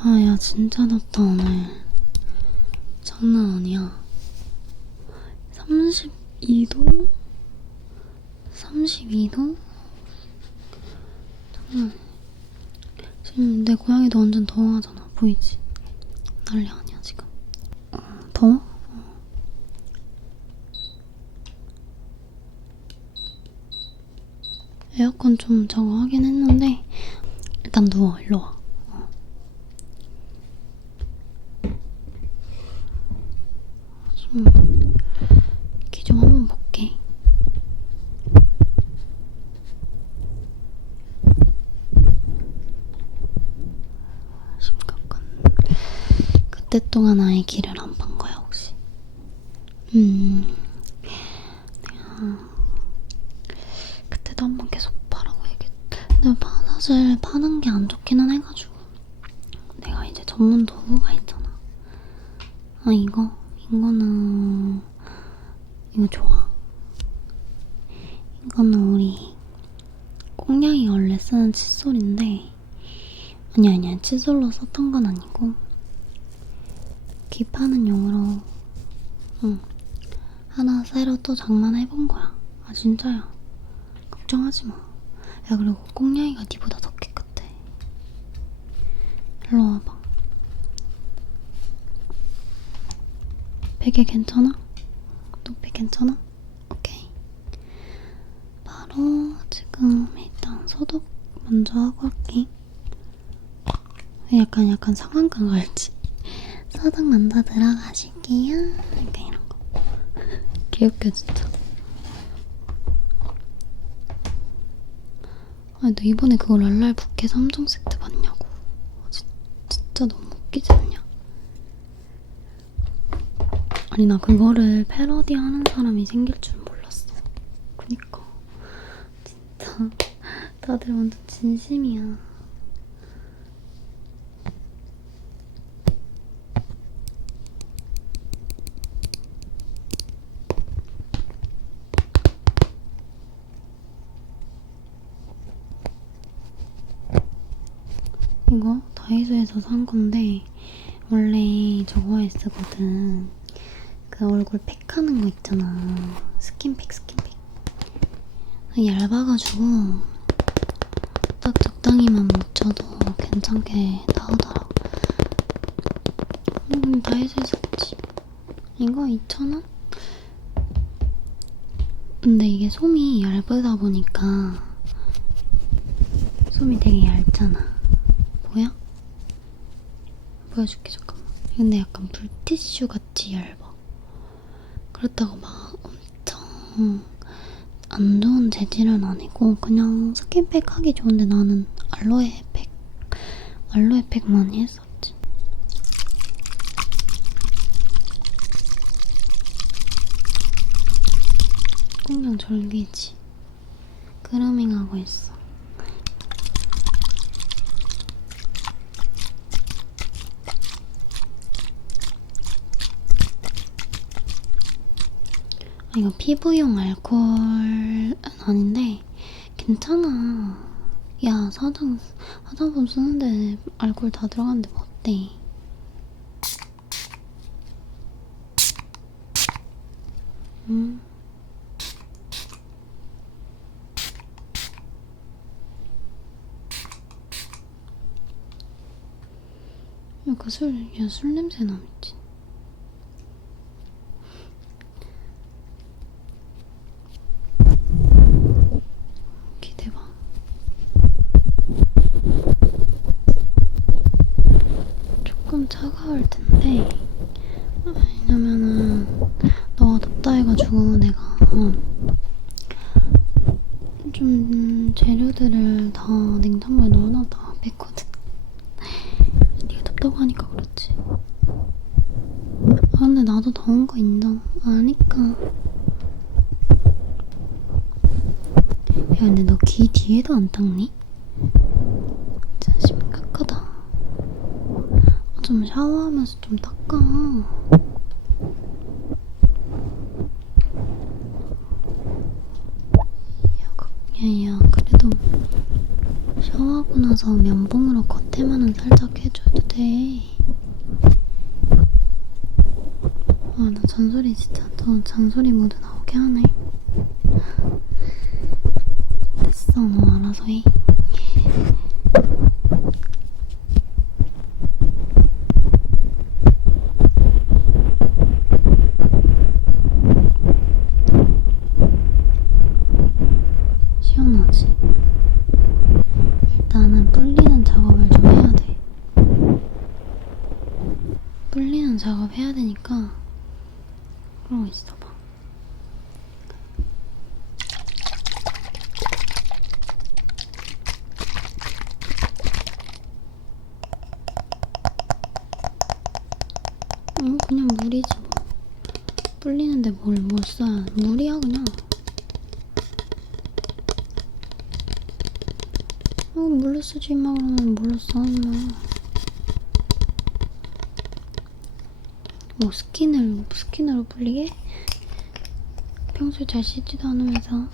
아, 야, 진짜 덥다, 오늘. 장난 아니야. 32도? 32도? 장난. 지금 내 고양이도 완전 더워하잖아. 보이지? 난리 아니야, 지금. 어, 더워? 어. 에어컨 좀 저거 하긴 했는데, 일단 누워, 일로 와. 좀, 귀 좀 한번 볼게. 심각한. 그때 동안 아예 귀를 안판 거야, 혹시? 음. 그때도 한번 계속 파라고 얘기했. 근데 파- 사실 파는 게안 좋기는 해가지고 내가 이제 전문 도구가 있잖아. 아 이거 이거는 이거 좋아. 이거는 우리 꽁냥이 원래 쓰는 칫솔인데 아니 아니야 칫솔로 썼던 건 아니고 귀 파는 용으로 응 하나 새로 또 장만해본 거야. 아 진짜야. 걱정하지 마. 야 그리고 꽁냥이가 니보다 더 깨끗해. 일로 와봐. 베개 괜찮아? 높이 괜찮아? 오케이. 바로 지금 일단 소독 먼저 하고 할게. 약간 약간 상황극 알지? 소독 먼저 들어가실게요. 약간 이런 거. 개웃겨 진짜. 아니 너 이번에 그거 랄랄 부케 3종 세트 봤냐고. 아, 진, 진짜 너무 웃기지 않냐? 아니 나 그거를 패러디 하는 사람이 생길 줄 몰랐어. 그니까 진짜 다들 완전 진심이야. 이거 다이소에서 산 건데 원래 저거에 쓰거든. 그 얼굴 팩 하는 거 있잖아. 스킨팩 스킨팩. 얇아가지고 딱 적당히만 묻혀도 괜찮게 나오더라고. 음, 다이소에서 샀지. 이거 2,000원? 근데 이게 솜이 얇다 보니까 솜이 되게 얇잖아. 보여? 보여줄게 잠깐만. 근데 약간 물티슈 같이 얇아. 그렇다고 막 엄청 안 좋은 재질은 아니고 그냥 스킨팩 하기 좋은데 나는 알로에 팩 알로에 팩 많이 했었지. 꽁냥 절개지. 그루밍 하고 있어. 아, 이거 피부용 알코올은 아닌데 괜찮아. 야 화장 화장품 쓰는데 알코올 다 들어갔는데 뭐 어때? 음. 야그 술, 야 술 냄새 나지. 기대봐. 조금 차가울 텐데 왜냐면은 너가 덥다 해가지고 내가 좀 재료들을 다 냉장고에 넣어놨다 뺐거든. 네가 덥다고 하니까 그렇지. 아 근데 나도 더운 거 인정. 아니까. 야 근데 너 귀 뒤에도 안 닦니? 진짜 심각하다. 아, 좀 샤워하면서 좀 닦아. 야, 그- 야, 야, 그래도 샤워하고 나서 면봉으로 겉에 때면은 살짝 해줘도 돼. 아, 나 잔소리 진짜 또 잔소리 모드 나오게 하네. 됐어, 너 알아서 해. 시원하지? 일단은 불리는 작업을 좀 해야 돼. 불리는 작업 해야 되니까 그러고 있어봐. 어, 그냥 물이지 뭐. 불리는데 뭘, 뭘 써야. 물이야, 그냥. 어, 물로 쓰지 마, 그러면 물로 써, 임마. 뭐, 스킨을, 스킨으로 불리게? 평소에 잘 씻지도 않으면서.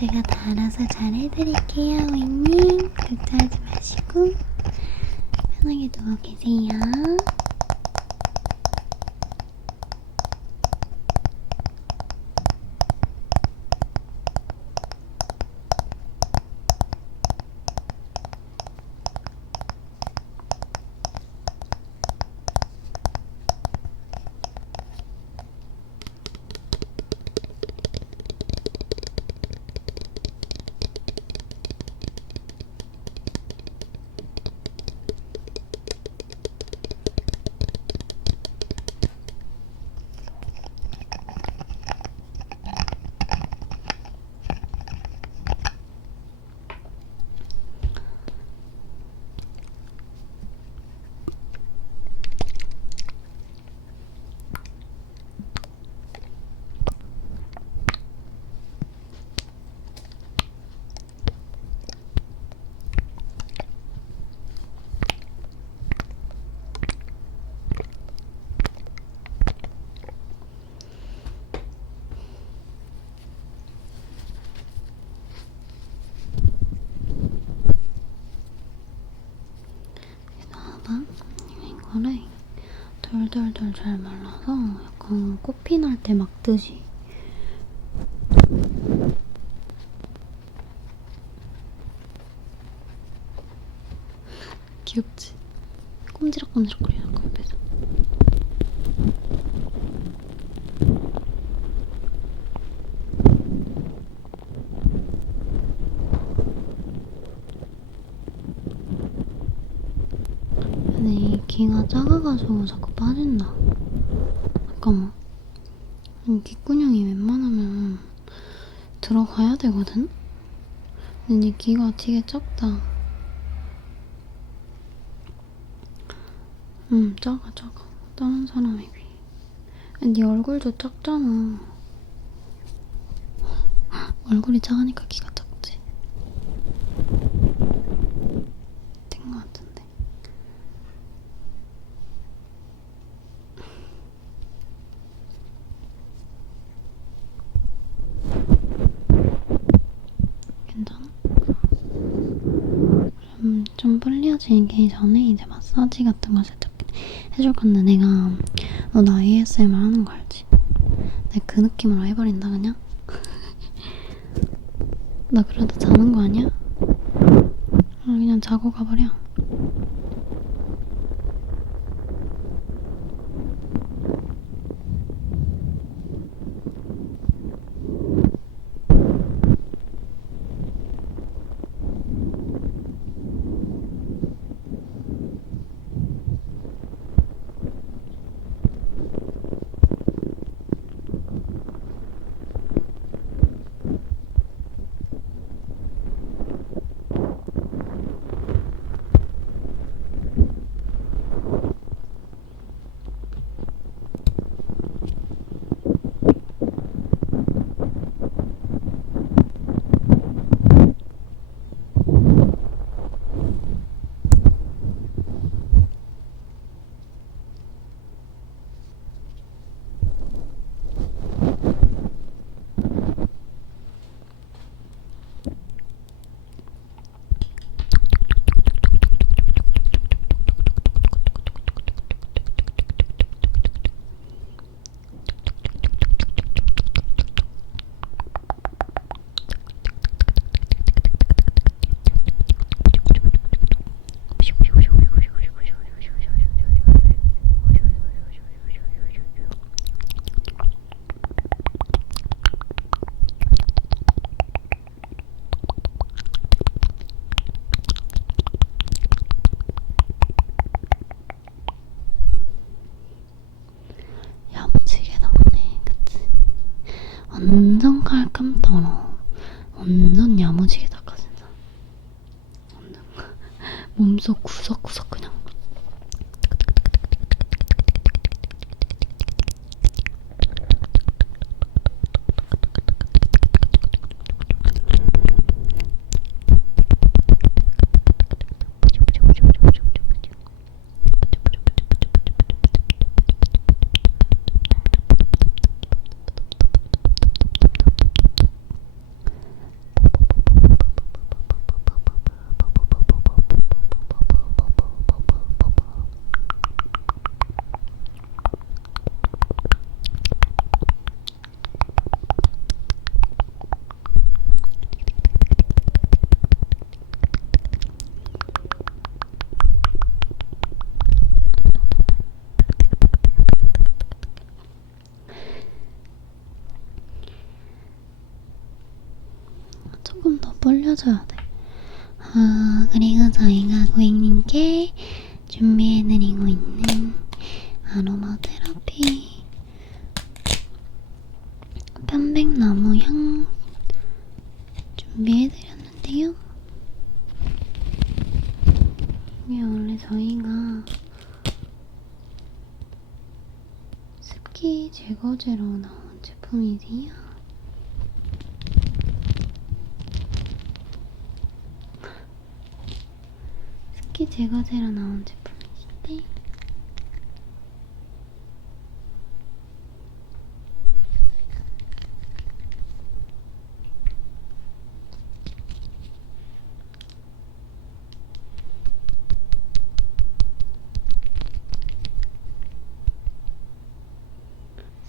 제가 다 알아서 잘 해드릴게요, 윙님. 걱정하지 마시고. 편하게 누워 계세요. 나다 이거를 돌돌돌 잘 말라서 약간 꽃피 날 때 막듯이 귀엽지? 꼼지락꼼지락거리는 거 옆에서 근데 이 귀가 작아가지고 자꾸 빠진다. 잠깐만. 이 귓구녕이 웬만하면 들어가야 되거든? 근데 네 귀가 되게 작다. 응, 작아, 작아. 다른 사람에 비해. 네 얼굴도 작잖아. 얼굴이 작으니까 귀가 작지. 된 것 같은데. 괜찮아? 좀, 좀 불리해지기 전에 이제 마사지 같은 걸 살짝 해줄 건데 내가 너 나 ASMR 하는 거 알지? 내가 그 느낌으로 해버린다 그냥? 나 그러다 자는 거 아니야? 아, 그냥 자고 가버려. 완전 야무지게 닦아준다. 몸속 구석구석 그냥 더 벌려줘야 돼. 아, 그리고 저희가 고객님께 준비해드리고 있는 아로마 테라피 편백나무 향 준비해드렸는데요. 이게 원래 저희가 습기 제거제로 나온 제품이세요. 습기 제거제로 나온 제품이신데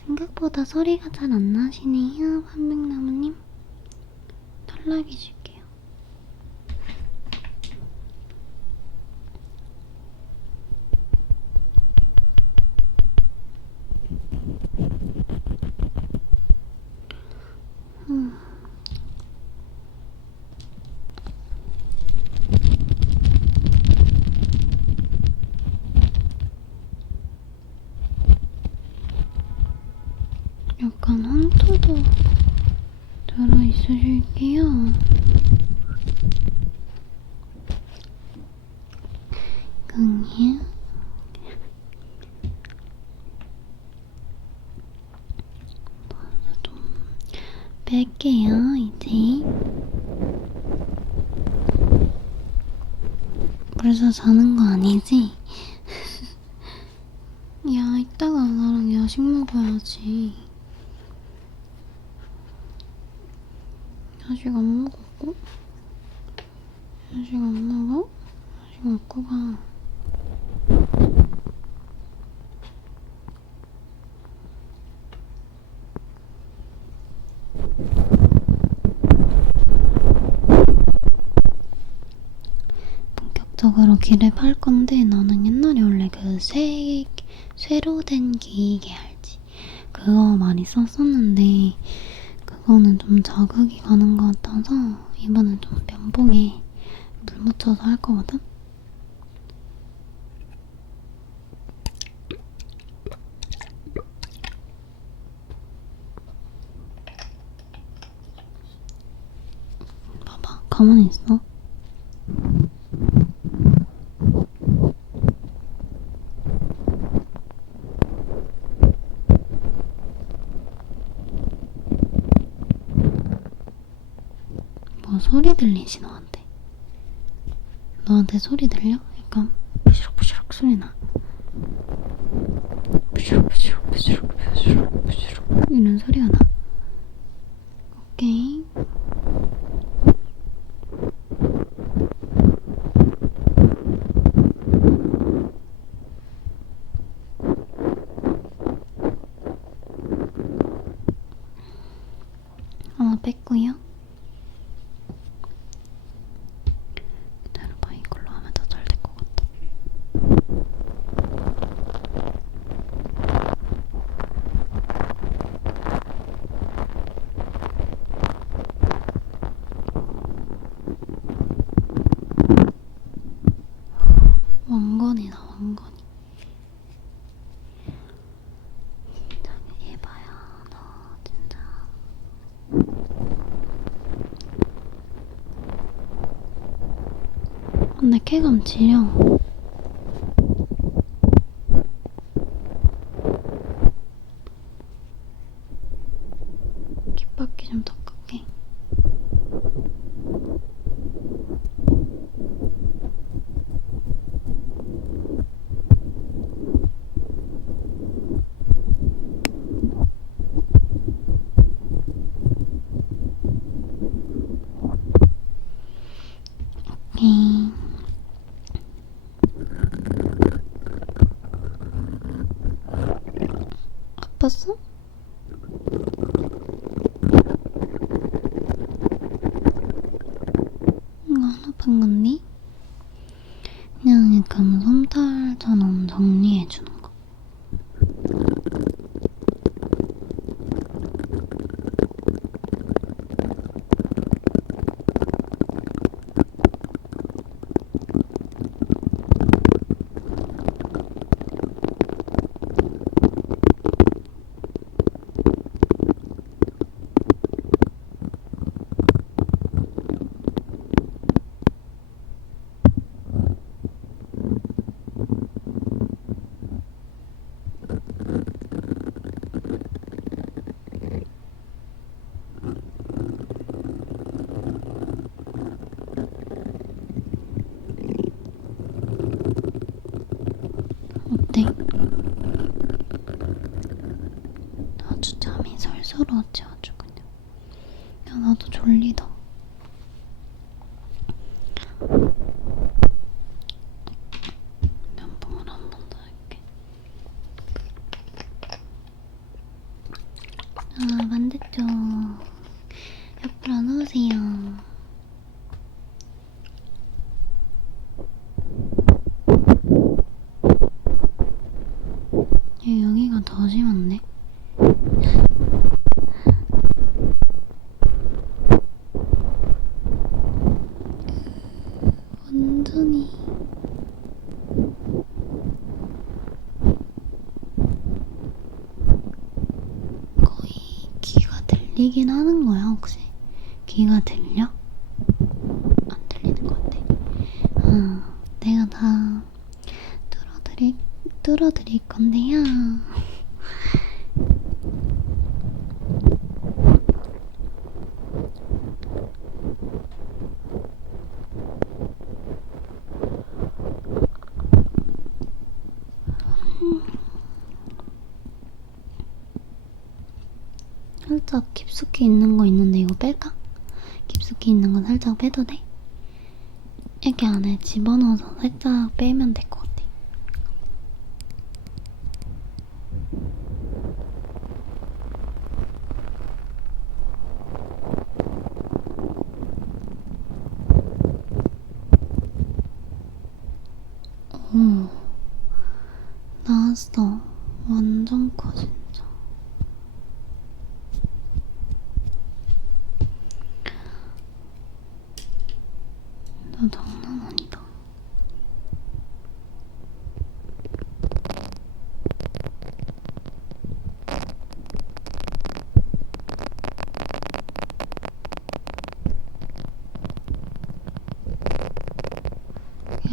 생각보다 소리가 잘 안 나시네요, 한백나무님. 탈락이 줄게요. 음. 약간 황토도 들어있으실게요. 그냥 좀 뺄게요, 이제. 벌써 자는 거 아니지? 야, 이따가 나랑 야식 먹어야지. 야식 안 먹었고? 야식 안 먹어? 야식 먹고 가. 본격적으로 귀를 팔 건데 나는 옛날에 원래 그 쇠, 쇠로 된 기계 알지? 그거 많이 썼었는데 그거는 좀 자극이 가는 것 같아서 이번엔 좀 면봉에 물 묻혀서 할 거거든? 봐봐, 가만히 있어. 뭐 소리 들리지 너한테? 너한테 소리 들려? 약간 부시럭부시럭 소리 나. 부시럭부시럭 부시럭 부시럭 부시럭 이런 소리가 나. 오케이. 하나 뺐고요. 기다려봐 이걸로 하면 더 잘 될 것 같아. 쾌감 지려. 귓바퀴 좀 닦을게. 오케이. 아팠어? 이거 안 아픈 건데? 그냥 약간 솜털처럼 정리해주는 거. 어때? 아주 잠이 솔솔 오지 아주 그냥. 야 나도 졸리다. 면봉을 한 번 더 할게. 아 반대쪽 옆으로 놓으세요. 얘 여기가 더 심한데? 완전히 거의 귀가 들리긴 하는 거야 혹시? 귀가 들려? 안 들리는 것 같아. 어, 내가 다 뚫어드릴 뚫어드릴 건데요. 살짝 깊숙이 있는 거 있는데 이거 뺄까? 깊숙이 있는 건 살짝 빼도 돼? 이렇게 안에 집어넣어서 살짝 빼면 될 것 같아. 오, 나왔어. 완전 커, 진짜. 나 장난 아니다.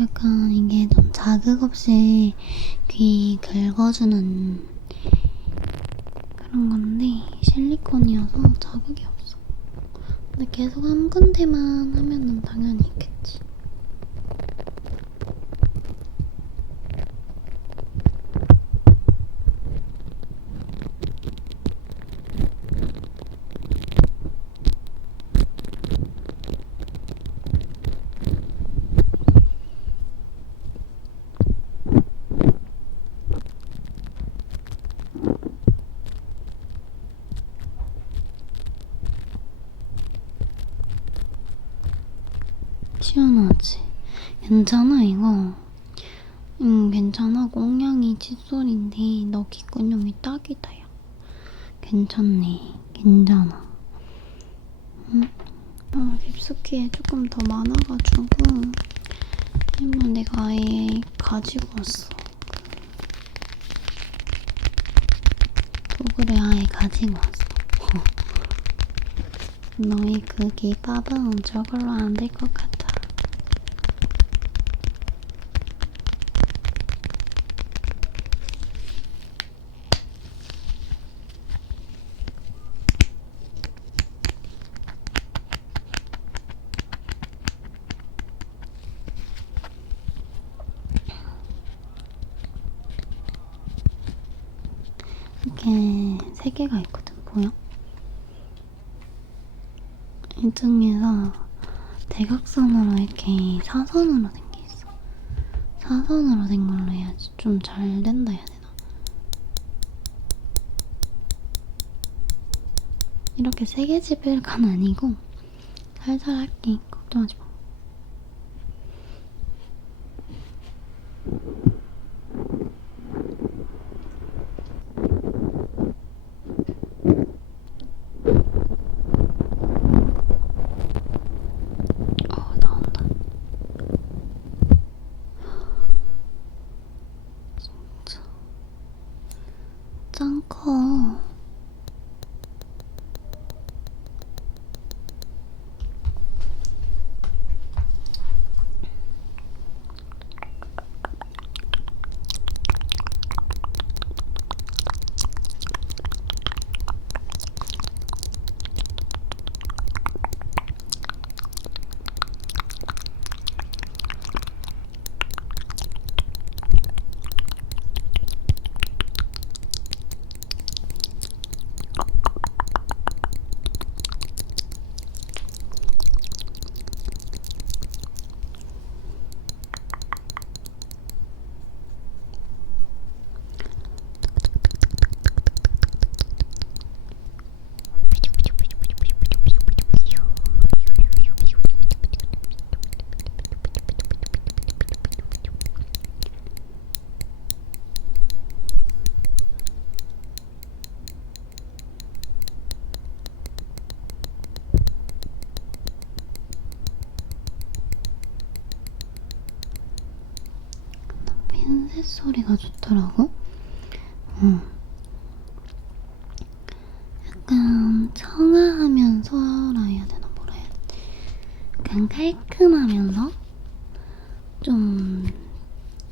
약간 이게 좀 없이 귀 긁어주는 그런 건데 실리콘이어서 자극이 없어. 근데 계속 한 군데만 하면은 당연히 있겠지. 시원하지? 괜찮아 이거? 응 괜찮아. 꽁냥이 칫솔인데 너 귓근육이 딱이다 야. 괜찮네. 괜찮아. 응? 아 깊숙이에 조금 더 많아가지고 한번 내가 아예 가지고 왔어. 도구를 아예 가지고 왔어. 너의 그 기밥은 저걸로 안 될 것 같아. 이렇게 세 개가 있거든. 보여? 이 중에서 대각선으로 이렇게 사선으로 된 게 있어. 사선으로 된 걸로 해야지 좀 잘 된다 해야 되나? 이렇게 세개 집을 건 아니고 살살 할게. 걱정하지 마. 어, 나온다. 진짜. 짱 커. 핀셋 소리가 좋더라고. 응. 약간 청아하면서라 해야 되나 뭐라 해야 돼. 약간 깔끔하면서 좀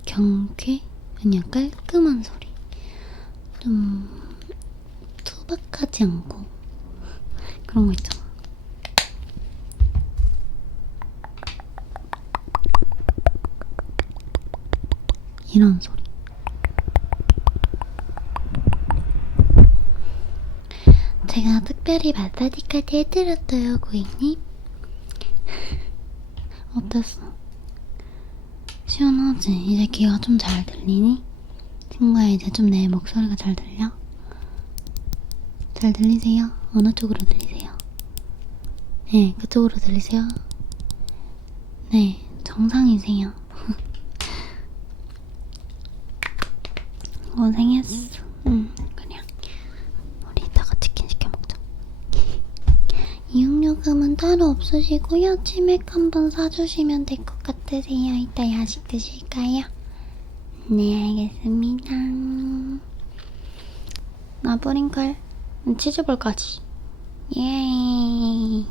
경쾌? 아니야 깔끔한 소리. 좀 투박하지 않고 그런 거 있잖아. 이런 소리. 제가 마사지까지 해드렸어요, 고객님. 어땠어? 시원하지? 이제 귀가 좀 잘 들리니? 친구야, 이제 좀 내 목소리가 잘 들려? 잘 들리세요? 어느 쪽으로 들리세요? 네, 그쪽으로 들리세요? 네, 정상이세요. 고생했어. 응, 그냥 우리 이따가 치킨 시켜 먹자. 이용요금은 따로 없으시고요. 치맥 한번 사주시면 될 것 같으세요. 이따 야식 드실까요? 네, 알겠습니다. 나브링클 치즈볼까지. 예.